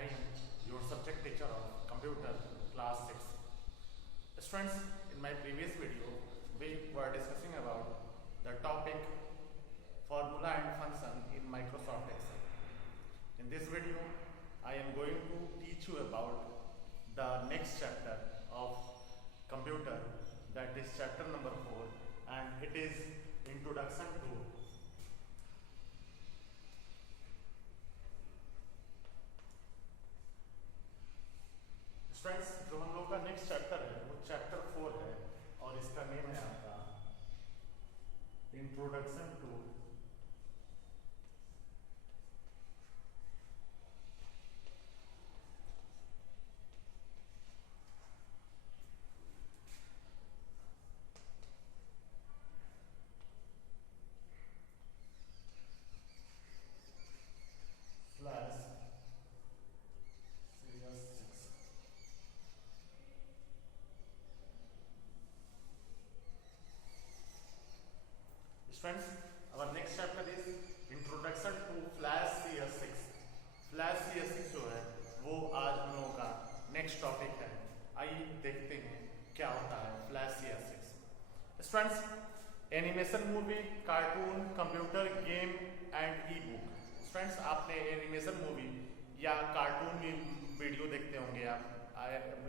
I am your subject teacher of computer class 6. Students, in my previous video, we were discussing about the topic formula and function in Microsoft Excel. In this video, I am going to teach you about the next chapter of computer, that is chapter number 4, and it is introduction to students. जो हम लोग का next chapter है वो chapter 4 है और इसका name है आपका introduction to Friends, our next chapter is introduction to Flash CS6. Flash CS6 जो है वो आज हम लोगों का नेक्स्ट टॉपिक है। आइए देखते हैं क्या होता है Flash CS6। Friends, animation movie, cartoon, computer game and E book. Friends, आपने एनिमेशन मूवी या कार्टून वीडियो देखते होंगे आप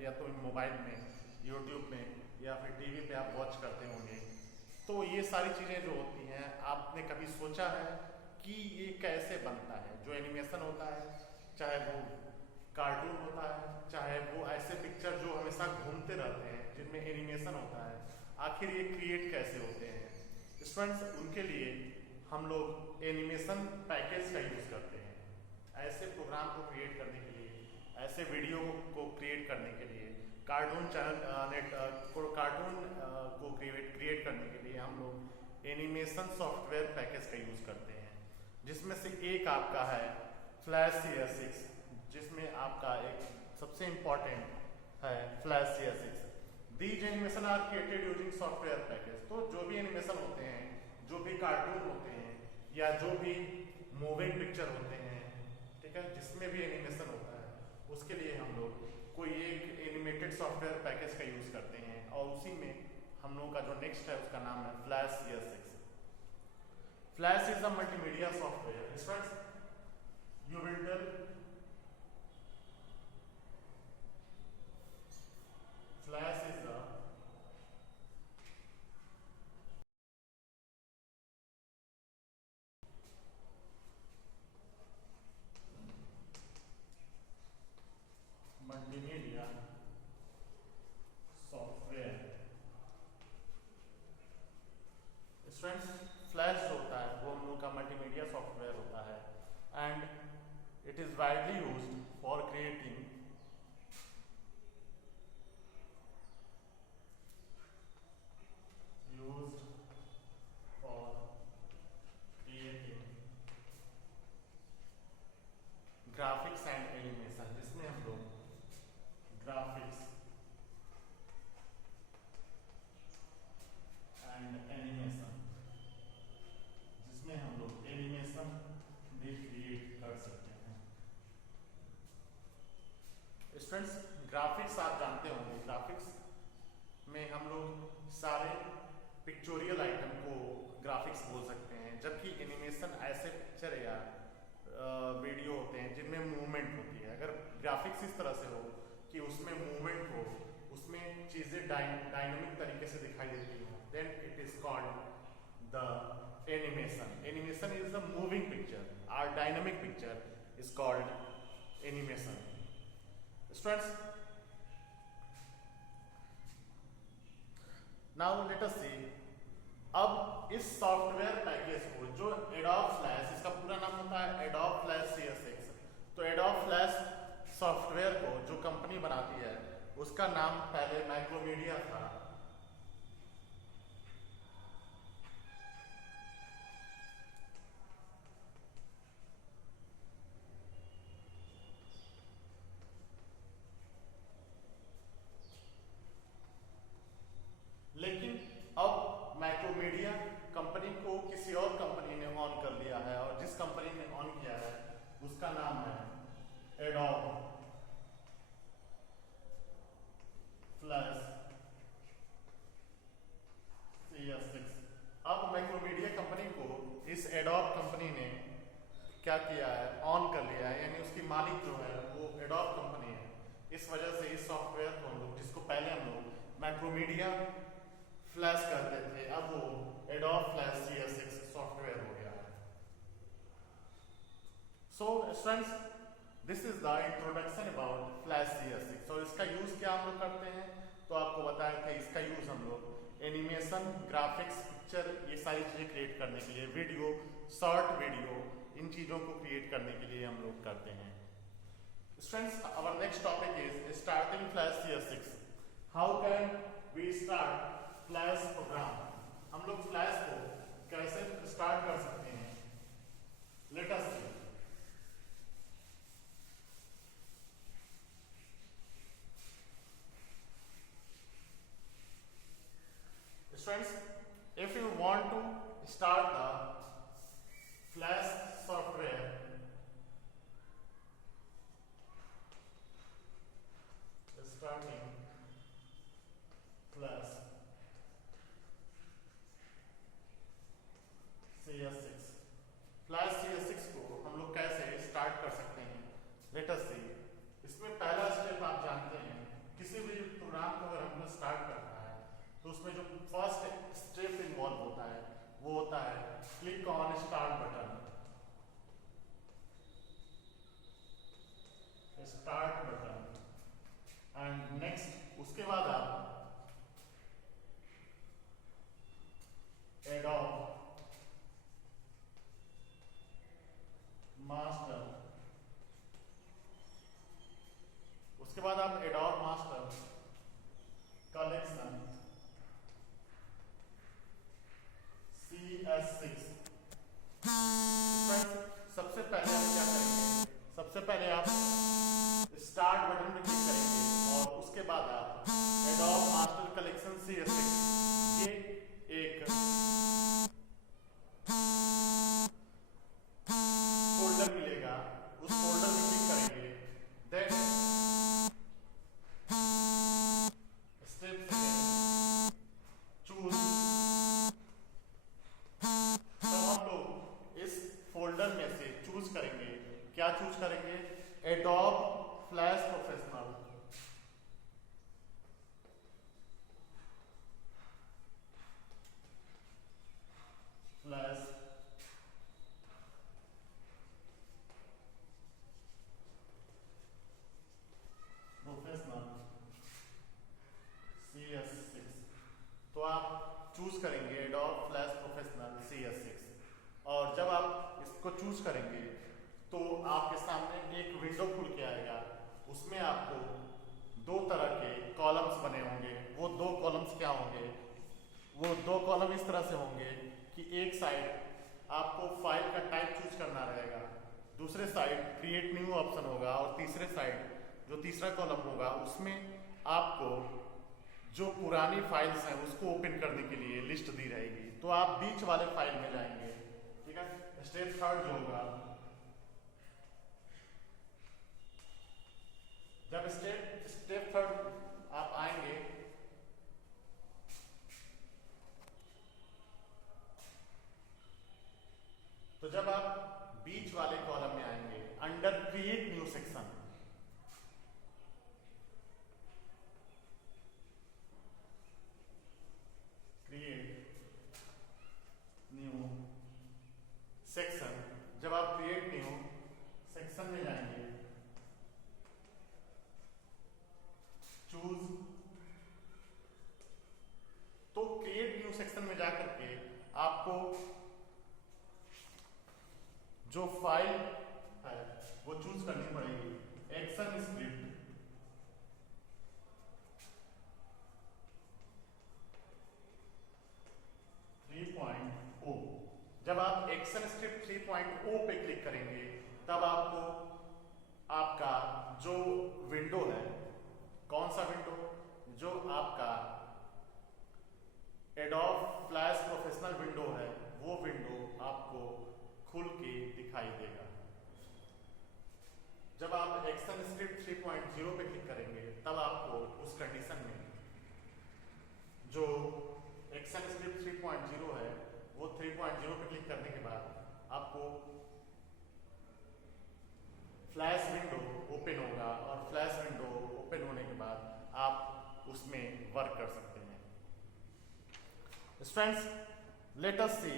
या तो मोबाइल में, यूट्यूब में या फिर टीवी पे आप वॉच करते होंगे। तो ये सारी चीज़ें जो होती हैं, आपने कभी सोचा है कि ये कैसे बनता है? जो एनिमेशन होता है, चाहे वो कार्टून होता है, चाहे वो ऐसे पिक्चर जो हमेशा घूमते रहते हैं जिनमें एनिमेशन होता है, आखिर ये क्रिएट कैसे होते हैं? स्टूडेंट्स, उनके लिए हम लोग एनिमेशन पैकेज का यूज़ करते हैं। ऐसे प्रोग्राम को क्रिएट करने के लिए, ऐसे वीडियो को क्रिएट करने के लिए, कार्टून को क्रिएट करने के लिए हम लोग एनिमेशन सॉफ्टवेयर पैकेज का यूज़ करते हैं, जिसमें से एक आपका है फ्लैश CS6, जिसमें आपका एक सबसे इम्पॉर्टेंट है flash CS6। These animation are created using software package. तो जो भी एनिमेशन होते हैं, जो भी कार्टून होते हैं या जो भी मूविंग पिक्चर होते हैं, ठीक है, जिसमें भी एनिमेशन होता है, उसके लिए हम लोग कोई एक एनिमेटेड सॉफ्टवेयर पैकेज का यूज़ करते हैं और उसी में हम लोगों का जो नेक्स्ट है उसका नाम है flash CS6। Flash is a multimedia software. Friends, you will tell flash is a multimedia software. Friends, flash जो होता है वो हम लोग का मल्टीमीडिया सॉफ्टवेयर होता है and it is widely used for creating graphics and animation, जिसमें हम लोग ग्राफिक्स एंड एनिमेशन, जिसमें हम लोग एनिमेशन भी क्रिएट कर सकते हैं। स्टूडेंट्स, ग्राफिक्स आप जानते होंगे, ग्राफिक्स में हम लोग सारे पिक्चोरियल आइटम को ग्राफिक्स बोल सकते हैं, जबकि एनिमेशन ऐसे पिक्चर या वीडियो होते हैं जिनमें मूवमेंट होती है। अगर ग्राफिक्स इस तरह से हो कि उसमें मूवमेंट हो, उसमें चीज़ें डायनामिक तरीके से दिखाई देती हो, then it is called the animation. Animation is the moving picture, or dynamic picture is called animation. Students, now let us see, अब इस सॉफ्टवेयर पैकेज को, जो एडोब फ्लैश, इसका पूरा नाम होता है एडोब फ्लैश CS6, तो एडोब फ्लैश सॉफ्टवेयर को जो कंपनी बनाती है उसका नाम पहले मैक्रोमीडिया था। लेकिन अब मैक्रोमीडिया कंपनी को किसी और कंपनी ने ऑन कर लिया है और जिस कंपनी ने ऑन किया है उसका नाम है एडोब। CS6। अब मैक्रोमीडिया कंपनी को इस एडोब कंपनी ने क्या किया है, ऑन कर लिया है, यानी उसकी मालिक जो है वो एडोब कंपनी है। इस वजह से इस सॉफ्टवेयर को हम लोग, जिसको पहले हम लोग मैक्रोमीडिया फ्लैश कहते थे, अब वो एडोब फ्लैश CS6 सॉफ्टवेयर हो गया है। So students, this is the introduction about flash CS6। और इसका यूज क्या हम लोग करते हैं, तो आपको बताया था इसका यूज हम लोग एनिमेशन, ग्राफिक्स, पिक्चर, ये सारी चीजें क्रिएट करने के लिए, वीडियो, शॉर्ट वीडियो, इन चीजों को क्रिएट करने के लिए हम लोग करते हैं। Students, our next topic is starting flash CS6। How can we start flash program. हम लोग फ्लैश को कैसे स्टार्ट कर सकते हैं, let us see. Friends, if you want to start the Flash software, starting Flash CS6, Flash CS6 को हम लोग कैसे स्टार्ट कर सकते हैं, लेट अस सी। इसमें पहला स्टेप आप जानते हैं, किसी भी प्रोग्राम को अगर हमको स्टार्ट करना है तो उसमें जो फर्स्ट स्टेप इन्वॉल्व होता है वो होता है click on start button, start button, and next उसके बाद आप एडोब मास्टर, उसके बाद आप एडोब मास्टर कलेक्शन CS6। सबसे पहले आप क्या करेंगे, सबसे पहले आप स्टार्ट बटन पे क्लिक करेंगे और उसके बाद आप एडोब मास्टर कलेक्शन CS6 ये एक फोल्डर मिलेगा, उस फोल्डर में क्लिक करेंगे। Then step second, choose. तब हम लोग इस फोल्डर में से चूज करेंगे, क्या चूज करेंगे, adobe flash professional, flash professional CS6। तो आप चूज करेंगे एडोब फ्लैश प्रोफेशनल CS6, और जब आप इसको चूज करेंगे तो आपके सामने एक विंडो खुल के आएगा। उसमें आपको दो तरह के कॉलम्स बने होंगे। वो दो कॉलम्स क्या होंगे, वो दो कॉलम इस तरह से होंगे कि एक साइड आपको फाइल का टाइप चूज करना रहेगा, दूसरे साइड क्रिएट न्यू ऑप्शन होगा, और तीसरे साइड जो तीसरा कॉलम होगा उसमें आपको जो पुरानी फाइल्स हैं उसको ओपन करने के लिए लिस्ट दी रहेगी। तो आप बीच वाले फाइल में जाएंगे, ठीक है। स्टेप थर्ड जो होगा, जब स्टेप थर्ड आप आएंगे तो जब आप बीच वाले कॉलम में आएंगे, under create new section, create new section, जब आप क्रिएट न्यू सेक्शन में जाएंगे, चूज, तो क्रिएट न्यू सेक्शन में जाकर के आपको जो फाइल है वो चूज करनी पड़ेगी, एक्शन स्क्रिप्ट, जब आप एक्शन स्क्रिप्ट 3.0 पे क्लिक करेंगे तब आपको आपका जो विंडो है, कौन सा विंडो, जो आपका एडोब फ्लैश प्रोफेशनल विंडो है, वो विंडो आपको खुल के दिखाई देगा। जब आप एक्शन स्क्रिप्ट 3.0 पे क्लिक करेंगे तब आपको उस कंडीशन में जो एक्शन स्क्रिप्ट 3.0 आपको फ्लैश विंडो ओपन होगा और फ्लैश विंडो ओपन होने के बाद आप उसमें वर्क कर सकते हैं। Students, late us see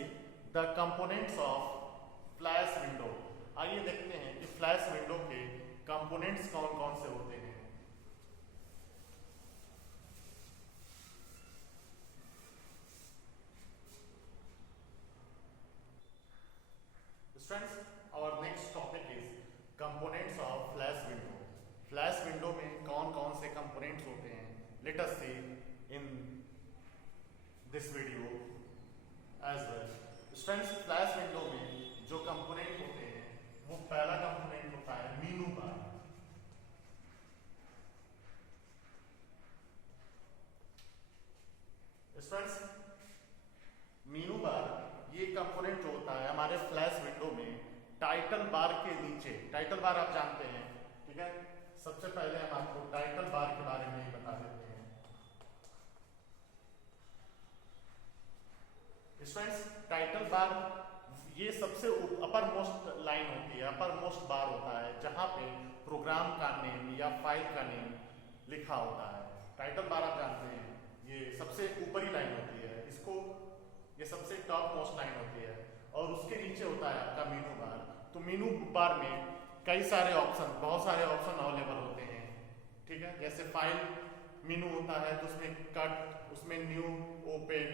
the components of flash window. आइए देखते हैं कि फ्लैश विंडो के कंपोनेंट्स कौन कौन से होते हैं। Friends, our next topic is components of flash window. Flash window में कौन कौन से components होते हैं, let us see in this video as well. Friends, flash window में जो component होते हैं वो पहला component होता है मेनू बार। Friends, मेनू बार ये कंपोनेंट जो होता है हमारे फ्लैश विंडो में टाइटल बार के नीचे, टाइटल बार आप जानते हैं, ठीक है। सबसे पहले हम आपको टाइटल बार के बारे में बता देते हैं। स्टूडेंट्स, टाइटल बार ये सबसे अपर मोस्ट लाइन होती है, अपर मोस्ट बार होता है जहां पे प्रोग्राम का नेम या फाइल का नेम लिखा होता है। टाइटल बार आप जानते हैं ये सबसे ऊपरी लाइन होती है, इसको ये सबसे टॉप मोस्ट लाइन होती है और उसके नीचे होता है आपका मेनू बार। तो मेनू बार में कई सारे ऑप्शन, बहुत सारे ऑप्शन अवेलेबल होते हैं, ठीक है। जैसे फाइल मेनू होता है तो उसमें कट, उसमें new, open,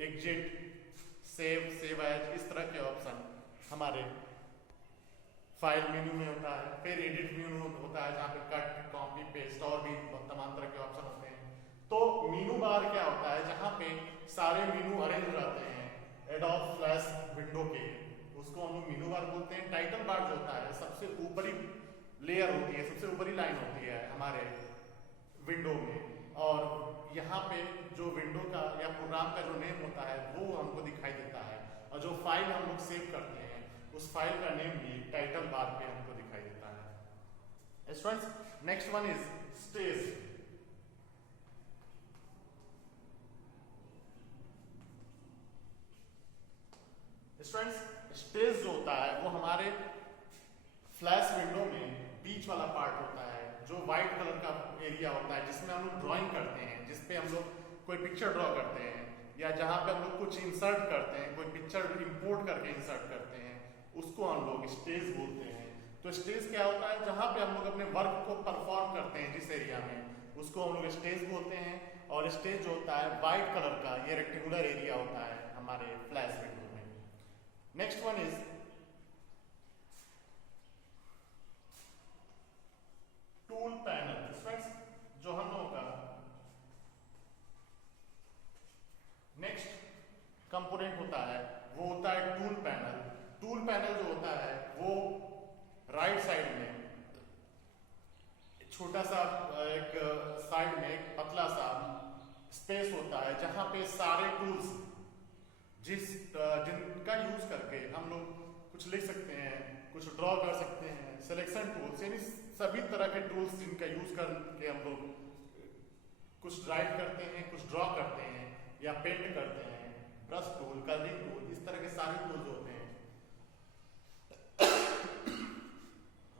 exit, save as, इस तरह के ऑप्शन हमारे फाइल मेनू में होता है। फिर एडिट मेनू होता है जहाँ पे कट, कॉपी, पेस्ट और भी तमाम तरह के ऑप्शन होते हैं। तो मेनू बार क्या होता है, जहां पे सारे मेनू अरेंज रहते हैं एडोब फ्लैश विंडो के, उसको हम लोग मेनू बार बोलते हैं। टाइटल बार जो होता है सबसे ऊपरी लेयर होती है, सबसे ऊपरी लाइन होती है हमारे विंडो में, और यहाँ पे जो विंडो का या प्रोग्राम का जो नेम होता है वो हमको दिखाई देता है, और जो फाइल हम लोग सेव करते हैं उस फाइल का नेम भी टाइटल बार पे हमको दिखाई देता है। Students, next one is stage. Students, stage जो होता है वो हमारे फ्लैश विंडो में बीच वाला पार्ट होता है, जो व्हाइट कलर का एरिया होता है जिसमें हम लोग ड्राइंग करते हैं, जिसपे हम लोग कोई पिक्चर ड्रॉ करते हैं या जहां पे हम लोग कुछ इंसर्ट करते हैं, कोई पिक्चर इंपोर्ट करके इंसर्ट करते हैं, उसको हम लोग स्टेज बोलते हैं। तो स्टेज क्या होता है, जहां पे हम लोग अपने वर्क को परफॉर्म करते हैं जिस एरिया में, उसको हम लोग स्टेज बोलते हैं। और स्टेज जो होता है व्हाइट कलर का, ये रेक्टेंगुलर एरिया होता है हमारे फ्लैश विंडो में। Next one is tool panel. Friends, जो हम लोगों का नेक्स्ट कंपोनेंट होता है वो होता है टूल पैनल। टूल पैनल जो होता है वो राइट साइड में छोटा सा एक साइड में एक पतला सा स्पेस होता है जहां पे सारे टूल्स जिनका यूज करके हम लोग कुछ लिख सकते हैं, कुछ ड्रॉ कर सकते हैं, सिलेक्शन टूल्स, यानी सभी तरह के टूल्स जिनका यूज करके हम लोग कुछ राइट करते हैं, कुछ ड्रॉ करते हैं या पेंट करते हैं, ब्रश टूल, कलरिंग टूल, इस तरह के सारे टूल्स होते हैं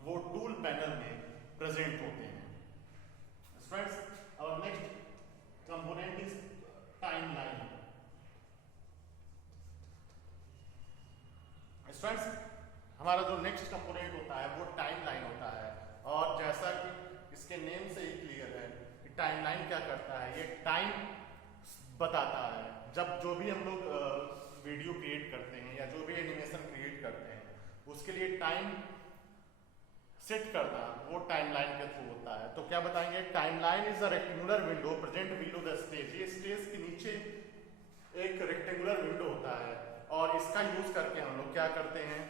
वो टूल पैनल में प्रेजेंट होते हैं। Friends, our next component is timeline. Friends, हमारा जो नेक्स्ट कंपोनेंट होता है वो टाइमलाइन होता है, और जैसा कि इसके नेम से ही क्लियर है कि टाइमलाइन क्या करता है, ये टाइम बताता है। जब जो भी हम लोग वीडियो क्रिएट करते हैं या जो भी एनिमेशन क्रिएट करते हैं उसके लिए टाइम सेट करना वो टाइमलाइन के थ्रू होता है। तो क्या बताएंगे, timeline is a rectangular window present below the stage. ये स्टेज के नीचे एक रेक्टेंगुलर विंडो होता है और इसका यूज करके हम लोग क्या करते हैं,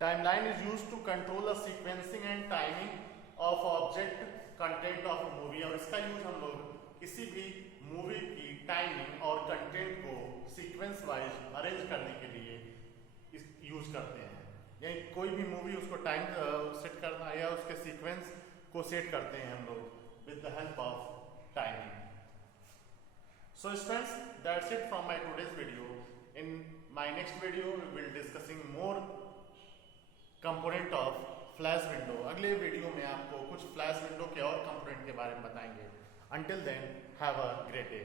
timeline is used to control the sequencing and timing of object content of movie. और इसका यूज हम लोग किसी भी मूवी की टाइमिंग और कंटेंट को सीक्वेंस वाइज अरेंज करने के लिए यूज करते हैं। यानी कोई भी मूवी उसको टाइम सेट करना या उसके सीक्वेंस को सेट करते हैं हम लोग with the help of timing. So students, that's it from my today's video. In my next video we will discussing more component of flash window. अगले वीडियो में आपको कुछ फ्लैश विंडो के और कंपोनेंट के बारे में बताएंगे. Until then, have a great day.